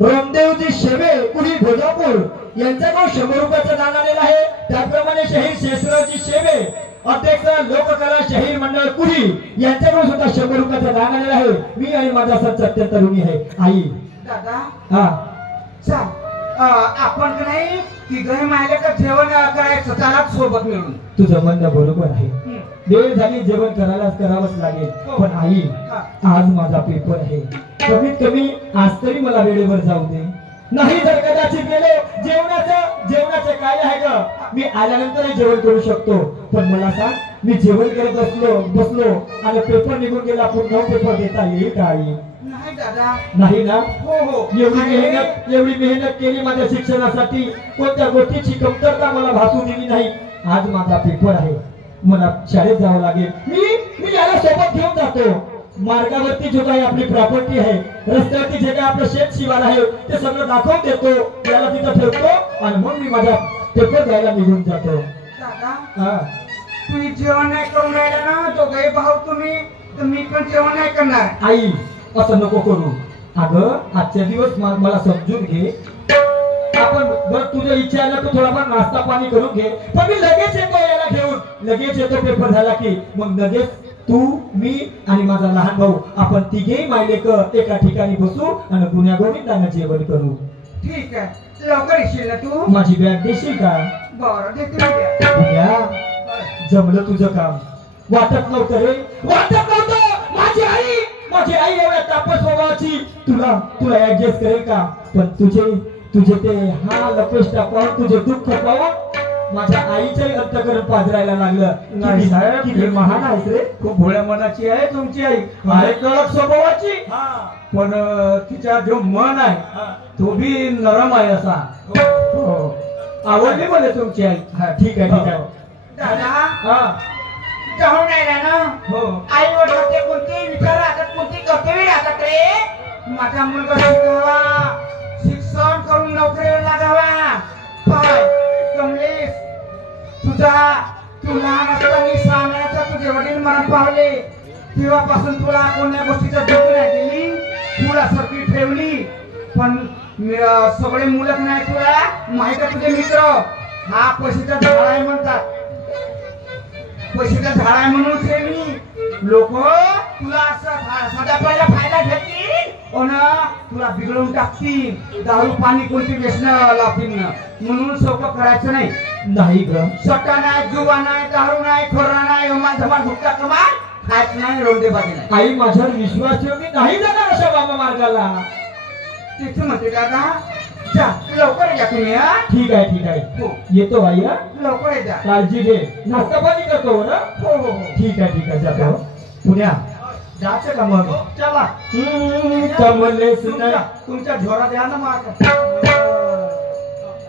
रामदेवजी शेवे कुडी भोजापूर यांच्याकडून 100 रुपयाचं दान आलेलं आहे। त्याप्रमाणे शहीद शेषरावजी शेवे अध्यक्ष लोककला शहीद मंडळ कुडी यांच्याकडून सुद्धा 100 रुपयाचं दान आलेलं आहे। मी आणि माझा सत्य तरुणी आहे आई दादा। हा चल आपण नाही तिघही मायले का जेवण करायचं चला सोबत मिळून। तुझं म्हणणं बरोबर आहे, वेळ झाली जेवण करावंच लागेल। पण आई आज माझा पेपर आहे, कमीत कमी आज तरी मला वेळेवर जाऊ दे। नाही जर कदाचित गेलो जेवणाचं काय आहे ग, मी आल्यानंतर जेवण करू शकतो। पण मला सांग, मी जेवण करत बसलो आणि पेपर निघून गेला, पुन्हा पेपर देता येईल का आई? नाही दादा। नाही ना? हो हो। एवढी मेहनत केली माझ्या शिक्षणासाठी, कोणत्या गोष्टीची कमतरता मला भासू दिली नाही। आज माझा पेपर आहे, मला शाळेत जावं लागेल। मी याला सोबत घेऊन जातो। मार्गावरती जो काही आपली प्रॉपर्टी आहे, रस्त्यावरती जे काही आपलं शेत शिवार आहे ते सगळं दाखवून देतो, याला तिथं ठेवतो आणि मग मी माझा पेपर द्यायला निघून जातो। दादा तुम्ही जेवण नाही करून राहिला ना, तो गै भाऊ तुम्ही, तर मी पण जेवण नाही करणार। आई असं नको करू अगं, आजच्या दिवस मला समजून घे। आपण बरं तुझ्या इच्छा आहे ना, तू थोडाफार नाश्ता पाणी करून घे, पण मी लगेच येतो याला घेऊन, लगेच येतो पेपर झाला की। मग लगेच तू मी आणि माझा लहान भाऊ आपण तिघेही मायलेक एका ठिकाणी बसू आणि गुन्ह्या गोविंदानं जेवण करू। ठीक आहे, लवकर येशील ना तू? माझी बॅग देशील का? बरं देते। जमलं तुझं काम, वाटत नव्हतं रे, वाटत नव्हतं। माझी आई एवढ्या तापस स्वभावाची तुला ऍडजस्ट करेल का? पण तुझे ते लपेष्टा पाहून, तुझे दुःख पाहून माझ्या आईच्या अंतकरण पाजरायला लागलं। नाही साहेब, किती महान आहेस रे, खूप भोळ्या मनाची आहे तुमची आई, आहे कडक स्वभावाची, पण तिचा जो मन आहे तो भी नरम आहे असा। आवडली मला तुमची आई। ठीक आहे दादा जाऊन राहिला ना? हो। आई वडिलांचे कोणते विचार राहतात, कोणती कर्तव्य राहतात रे? माझा मुलगा शिकावा, शिक्षण करून नोकरीवर लागावा। पाय कमलेश, तू लहान असताना सांगायचा, तुझे वडील मला पावले तेव्हापासून तुला कोणत्या गोष्टीचा दुःख नाही दिली, तुला सरकी ठेवली। पण सगळे मुलक नाही, तुला माहित आहे तुझे मित्र हा पैशाचा झाड आहे म्हणतात, पैशाचा झाड आहे म्हणून ठेवली। लोक तुला असं साधा पहिला फायदा घेतील पण तुला बिघडवून टाकतील, दारू पाणी कोणती व्यसन लावतील ना, म्हणून सोपं करायचं नाही ग। सट्टा नाही, जुवा नाही, दारू नाही, खोरा नाही, धमाल धमाल गुटखा कमाल खायचं नाही, रोंदेबाजी नाही। आई माझ्यावर विश्वास ठेव, मी नाही जाणार अशा बाबा मार्गाला। तेच म्हणते दादा, जा लवकर या तुम्ही। ठीक आहे हो येतो आई। लवकर जा, काळजी घे, नाश्ता पाणी करतो ना? हो हो ठीक आहे जातो। पुण्या जायचं का मग? चला। कमले तुमच्या झोरात या ना मग,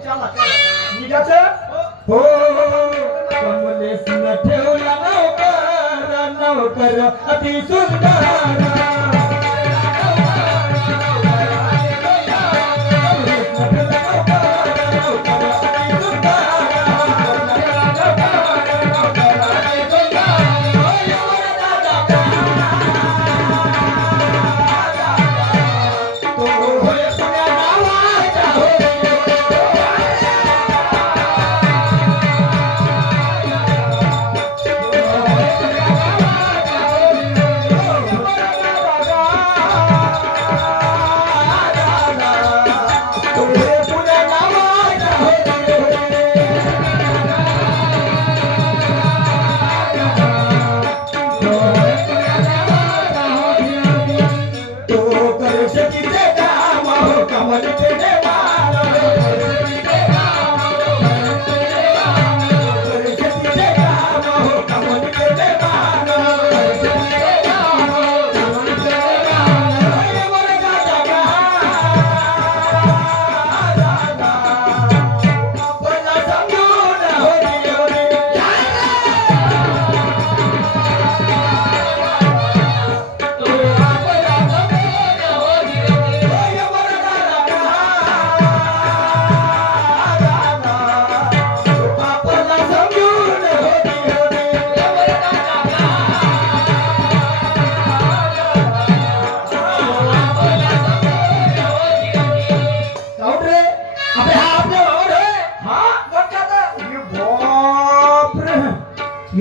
चला निघायचं हो। कमले ठेवला नौकर अति सुंदर,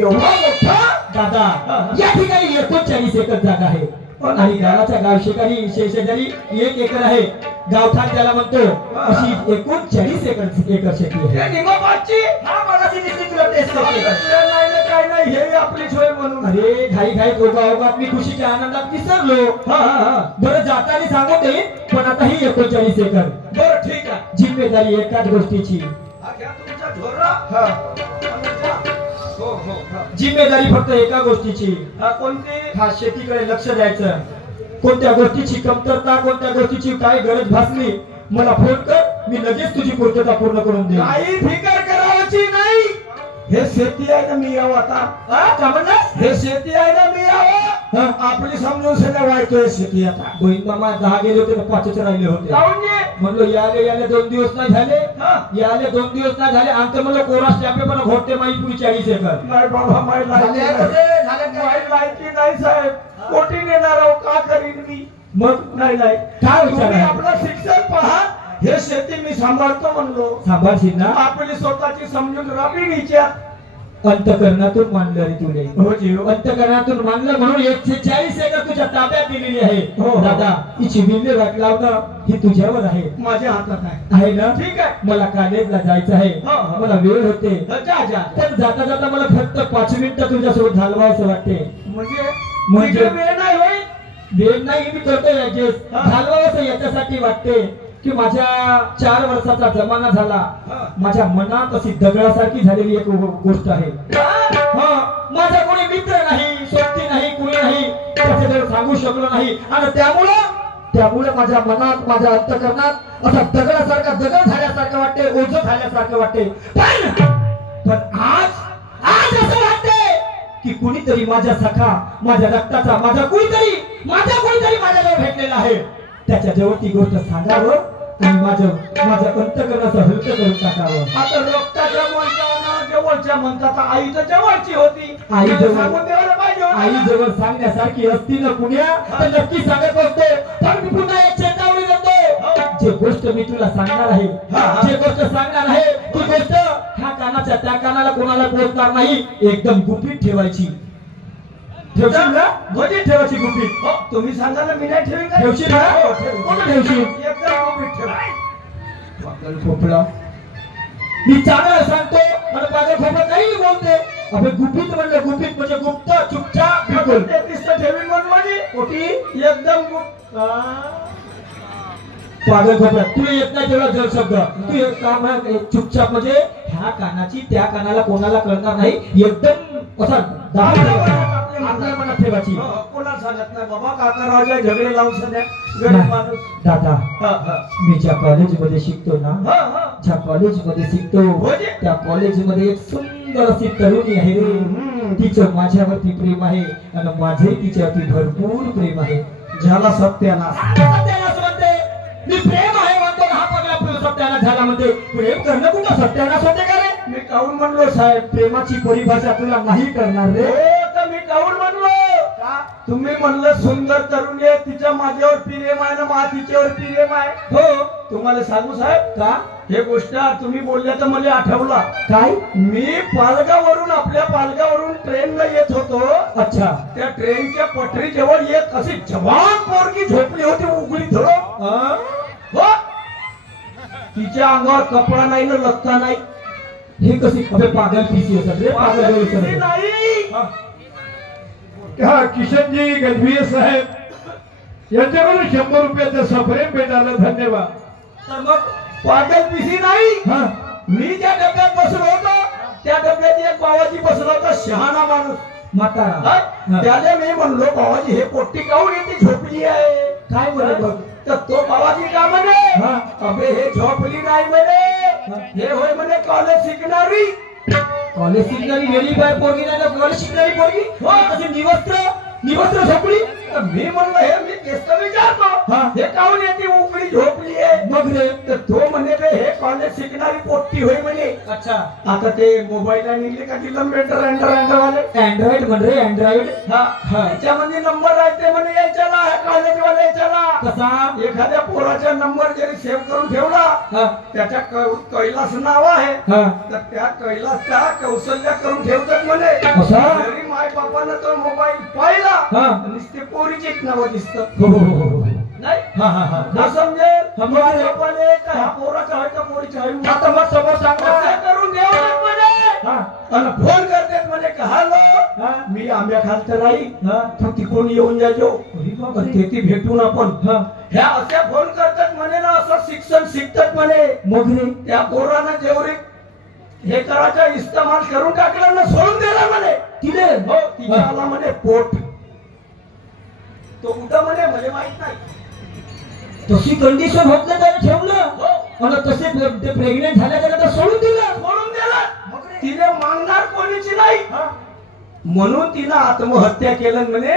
एवढा मोठा दादा या ठिकाणी 39 एकर जागा आहे आणि गावाच्या गाव शेजारी 1 एकर आहे. गावठाण त्याला म्हणतो. अशी 39 एकर शेती आहे. काय नाही हे आपली सोय म्हणून. अरे घाई दोघांत मी खुशीच्या आनंदात विसरलो. बरं जाताना सांगू दे पण आता ही 39 एकर. बरं ठीक आहे. जिम्मेदारी एकाच गोष्टीची. जिम्मेदारी फक्त एका गोष्टीची. कोणती? हा शेतीकडे लक्ष द्यायचं. कोणत्या गोष्टीची कमतरता कोणत्या गोष्टीची काय गरज भासली मला फोन कर. मी लगेच तुझी पूर्तता पूर्ण करून देईन. काही फिकर करायची नाही. हे शेती आहे ना मी यावं आता. का म्हणलास? हे शेती आहे ना मी यावं. आपली समजून सगळं वाईटोय शेती आता. बहीण मामा 10 गेले होते ना 5च राहिले होते. म्हणलो याले 2 दिवस नाही झाले. याले 2 दिवस नाही झाले. आमचं म्हणलं कोरा स्टॅम्प पण घोटते माई पुरी 40 एकर. नाही बाबा माई लायकी नाही साहेब. कोटी नेणार आहो का करीन मी. मग नाही काय विचार आपलं शिक्षण पहा. हे शेती मी सांभाळतो म्हणलो. सांभाळशील ना. आपली स्वतःची समजून राबी घ्यायच्या. अंतकरणातून मानलं रे तुले. अंतकरणातून मानलं म्हणून 140 एकर तुझ्या ताब्यात दिलेली आहे. दादा हिची विल्हेवाट लावणं ही तुझ्यावर आहे. माझ्या हातात आहे ना. ठीक आहे. मला कॉलेजला जायचं आहे. मला वेळ होते. पण जाता जाता मला फक्त 5 मिनिटं तुझ्यासोबत घालवायचं वाटते. म्हणजे वेळ नाही होईल. वेळ नाही मी करतो ऍडजस्ट. घालवायचं याच्यासाठी वाटते की माझ्या 4 वर्षाचा जमाना झाला. माझ्या मनात अशी दगडासारखी झालेली एक गोष्ट आहे. माझा कोणी मित्र नाही सोबती नाही कुणी नाही त्याच्याजवळ सांगू शकलो नाही आणि त्यामुळे माझ्या मनात माझ्या अंतकरणात असा दगडासारखा दगड झाल्यासारखं वाटते. ओझं झाल्यासारखं वाटते. पण आज असं वाटते की कुणीतरी माझ्या सखा माझ्या रक्ताचा माझा कुणीतरी माझ्याजवळ भेटलेला आहे. त्याच्याजवळ ती गोष्ट सांगावं आणि माझं अंतकरणाचं हलकं करून टाकावं. आता रक्ताच्या जवळच्या म्हणतात आई तर जवळची होती. आई जवळ सांगण्यासारखी असती ना कुण्या तर नक्की सांगत असतो. पण मी पुन्हा एक चेतावणी देतो. जे गोष्ट मी तुला सांगणार आहे ती गोष्ट ह्या कानाच्या त्या कानाला कोणाला पोहोचणार नाही. एकदम गुपित ठेवायची. ठेवशील ना. ठेवायची गुपित. तुम्ही सांगा ना मी नाही ठेवी. ठेवशील ना. कोण ठेवशील. एकदम गुपित ठेवा. पागल खोपडा. मी चांगलं सांगतो आणि पागल खोपडा काही बोलते. अबे गुपित म्हणलं गुपित म्हणजे गुप्त चुपचाप बिलकुल. ठेवी म्हणजे कोटी एकदम गुप्त. पागल खोपडा तुला येत नाही तेवढा जल शब्द. तू एक काम चुपचाप म्हणजे ह्या कानाची त्या कानाला कोणाला कळणार नाही. एकदम असा आपल्या मनात ठेवायची. कोणाला सांगत नाही बाबा. काका राजा झगडे लावून सध्या गरीब माणूस. दादा मी ज्या कॉलेजमध्ये शिकतो ना ज्या कॉलेजमध्ये शिकतो त्या कॉलेजमध्ये एक सुंदर अशी तरुणी आहे रे. तिचं माझ्यावरती प्रेम आहे आणि माझे तिच्यावरती भरपूर प्रेम आहे. झाला सत्यानाश म्हणते. मी प्रेम आहे म्हणतो हा पगला सत्यानाश झाला म्हणते. प्रेम करणं कुठं सत्यानाश होते का रे. मी काऊन म्हणलो साहेब प्रेमाची परिभाषा तुला नाही करणार रे. मी काऊन म्हणलो. तुम्ही म्हणलं सुंदर तरुणी आहे तिच्या माझ्यावर प्रेम आहे ना मा तिच्यावर प्रेम आहे. हो तुम्हाला सांगू साहेब का हे गोष्ट तुम्ही बोलल्या तर मला आठवला. काय. मी आपल्या पालगावरून ट्रेनला येत होतो. अच्छा. त्या ट्रेनच्या पटरी जवळ एक अशी जवान पोरगी झोपली होती उघडी धरून. हो तिच्या अंगावर कपडा नाही ना लत्ता नाही. हे कशी पागल पिसी असतात रे. पागल नाही. किशनजी गजभिये साहेब यांच्याकडून 100 रुपयाचं सफरेम भेटायला धन्यवाद. तर मग पागल पिसी नाही. मी ज्या डब्यात बसलो होतो त्या डब्यात एक बाबाजी बसला होता शहाणा माणूस म्हातारा. त्याला मी म्हणलो बाबाजी हे पोट्टी काऊन येते झोपली आहे. काय म्हणे बघ. तर तो बाबाजी का म्हणे अबे हे झोपली नाही म्हणे. हे होय म्हणे कॉलेज शिकणारी. कॉलेज शिकणारी वेळी बाय पोरगी नाही ना कॉलेज शिकणारी पोरगी. अशी निवस्त्र झोपली. मी म्हणलं हे मी तेच विचारतो हे काऊन येते उकळी झोपली आहे. मग रे तर तो म्हणे हे कॉलेज शिकणारी पोट्टी होय म्हणे. अच्छा आता ते मोबाईल निघले का ती लंबे वाले अँड्रॉइड म्हण रे अँड्रॉइड हा त्याच्यामध्ये नंबर आहे ते म्हणे यायच्याला कॉलेज वाले यायच्याला कसा एखाद्या पोराचा नंबर जरी सेव्ह करून ठेवला त्याच्या कैलास नाव आहे तर त्या कैलासचा कौशल्य करून ठेवतात म्हणे जरी माय बापानं तो मोबाईल पाहिला नुसते पोरीचीच नावं दिसतात नाही समजेल बापाने का पोराचा आहे का पोरीचा आहे आता मग समोर सांगा करून ठेवतात म्हणे आणि फोन करतात म्हणे का हॅलो मी आंब्या खालचं राही तू तिकडून येऊन जायचो ते भेटून आपण ह्या अशा फोन करतात म्हणे ना असं शिक्षण शिकतात म्हणे मग त्या पोरानं जेवढी हे करायचा इस्तेमाल करून टाकला ना सोडून दिला म्हणे तिने हो तिने आला म्हणे पोट तो कुठं म्हणे मला माहित नाही तशी कंडिशन होत नाही त्याने ठेवलं आणि तसे ते प्रेग्नेंट झाल्याच्या सोडून दिलं तिने मागणार कोणीची नाही म्हणून तिनं आत्महत्या केलं म्हणे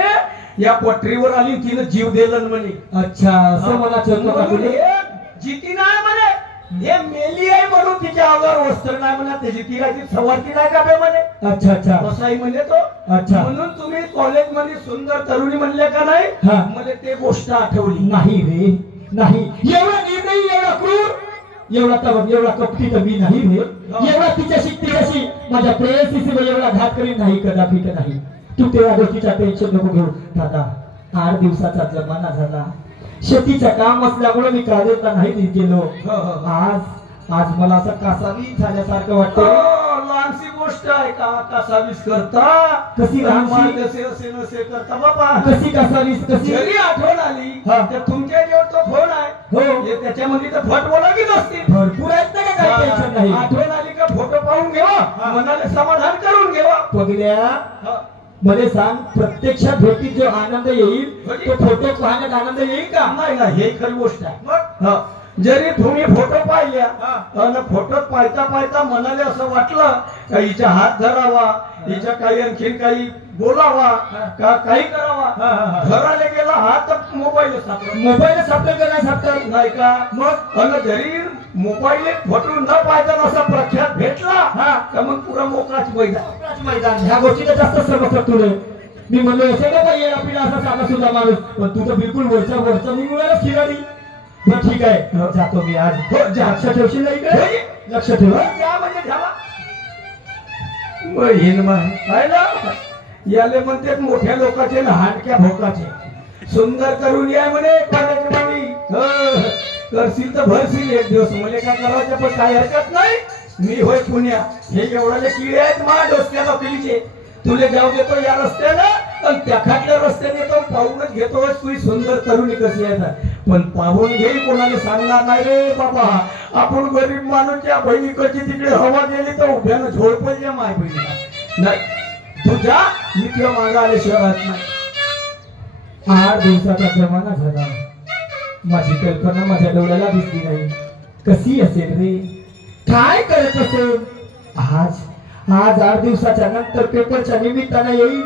या पटरीवर आली तिनं जीव दिलं म्हणे अच्छा असं मला जिती नाही म्हणे हे मेली आहे म्हणून तिच्या अंगावर वस्त्र नाही म्हणा त्याची ती काय सवारती नाही का बे म्हणे अच्छा अच्छा असाही म्हणजे तो अच्छा म्हणून तुम्ही कॉलेज मध्ये सुंदर तरुणी म्हणले का नाही मला ते गोष्ट आठवली नाही रे नाही एवढा निर्णय एवढा क्रूर एवढा कपटी तर मी नाही रे एवढा तिच्याशी माझ्या प्रेयसीशी एवढा घात करीन नाही कदापि नाही तू त्या गोष्टीचा टेन्शन नको घेऊ दादा 8 दिवसाचा जमाना झाला शेतीचं काम असल्यामुळे मी कॉलेजला नाही गेलो आज मला असं कासावी झाल्यासारखं वाटतं लहानशी गोष्ट आहे का कासावीस करता कशी लहानशी असे नसे करता बाबा कशी कासावीस कशी जरी आठवण आली तर तुमच्या जेवढ तो फोन आहे हो त्याच्यामध्ये तर फट बोलावीच असते भरपूर आहेत ना काय टेन्शन नाही आठवण आली का फोटो पाहून घेवा मनाने समाधान करून घेवा पगल्या मला सांग प्रत्यक्षात भेटीत जो आनंद येईल तो फोटो पाहण्यात आनंद येईल का नाही हे खरी गोष्ट आहे जरी तुम्ही फोटो पाहिल्या आणि फोटो पाहता मनाला असं वाटलं का हिचा हात धरावा हिच्या काही आणखीन काही बोलावा का काही करावा घराला गेला हात मोबाईल सापडत नाही का मग आणि जरी मोबाईल फोटो न पाहता असा प्रख्यात भेटला का मग पुरा मोकळाच मैदान ह्या गोष्टीचा जास्त समजत तुला मी म्हणलो असे का येईल आपल्याला असा साधा सुद्धा माणूस पण तू तर बिलकुल वरचा मी मिळाला खिलाडी ठीक आहे जातो मी आज लक्ष ठेवशील ना इकडे लक्ष ठेव म्हणजे झाला याले म्हणते मोठ्या लोकांचे लहानक्या भोकाचे सुंदर करून या म्हणे करशील तर भरशील एक दिवस मला काय करायचं पण काही हरकत नाही मी होय पुण्या हे एवढाले किडे आहेत मा डोसक्याला पिलीचे तुले जाऊ देतो या रस्त्याला आणि त्या खाटल्या रस्त्याने तो पाहूनच घेतो तुझी सुंदर तरुणी कशी आहे पण पाहून घेईल कोणाला सांगणार नाही रे बाबा आपण गरीब माणूसच्या बहिणीकडची तिकडे हवा गेली तर उभ्यानं झोडपल्या माय बहिणीला नाही तुझ्या मी तुला मागा आल्याशिवाय नाही 8 दिवसाचा जमाना झाला माझी कल्पना माझ्या डोळ्याला दिसली नाही कशी असेल रे काय करत असेल आज 8 दिवसाच्या नंतर पेपरच्या निमित्ताने येईल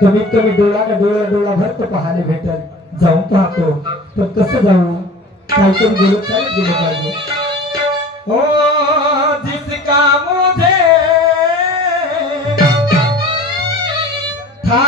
कमीत कमी डोळा भर पाहायला भेटल जाऊन पाहतो पण कसं जाऊ काहीतरी बोलत चालत गेलं पाहिजे ओ जिसका मुझे था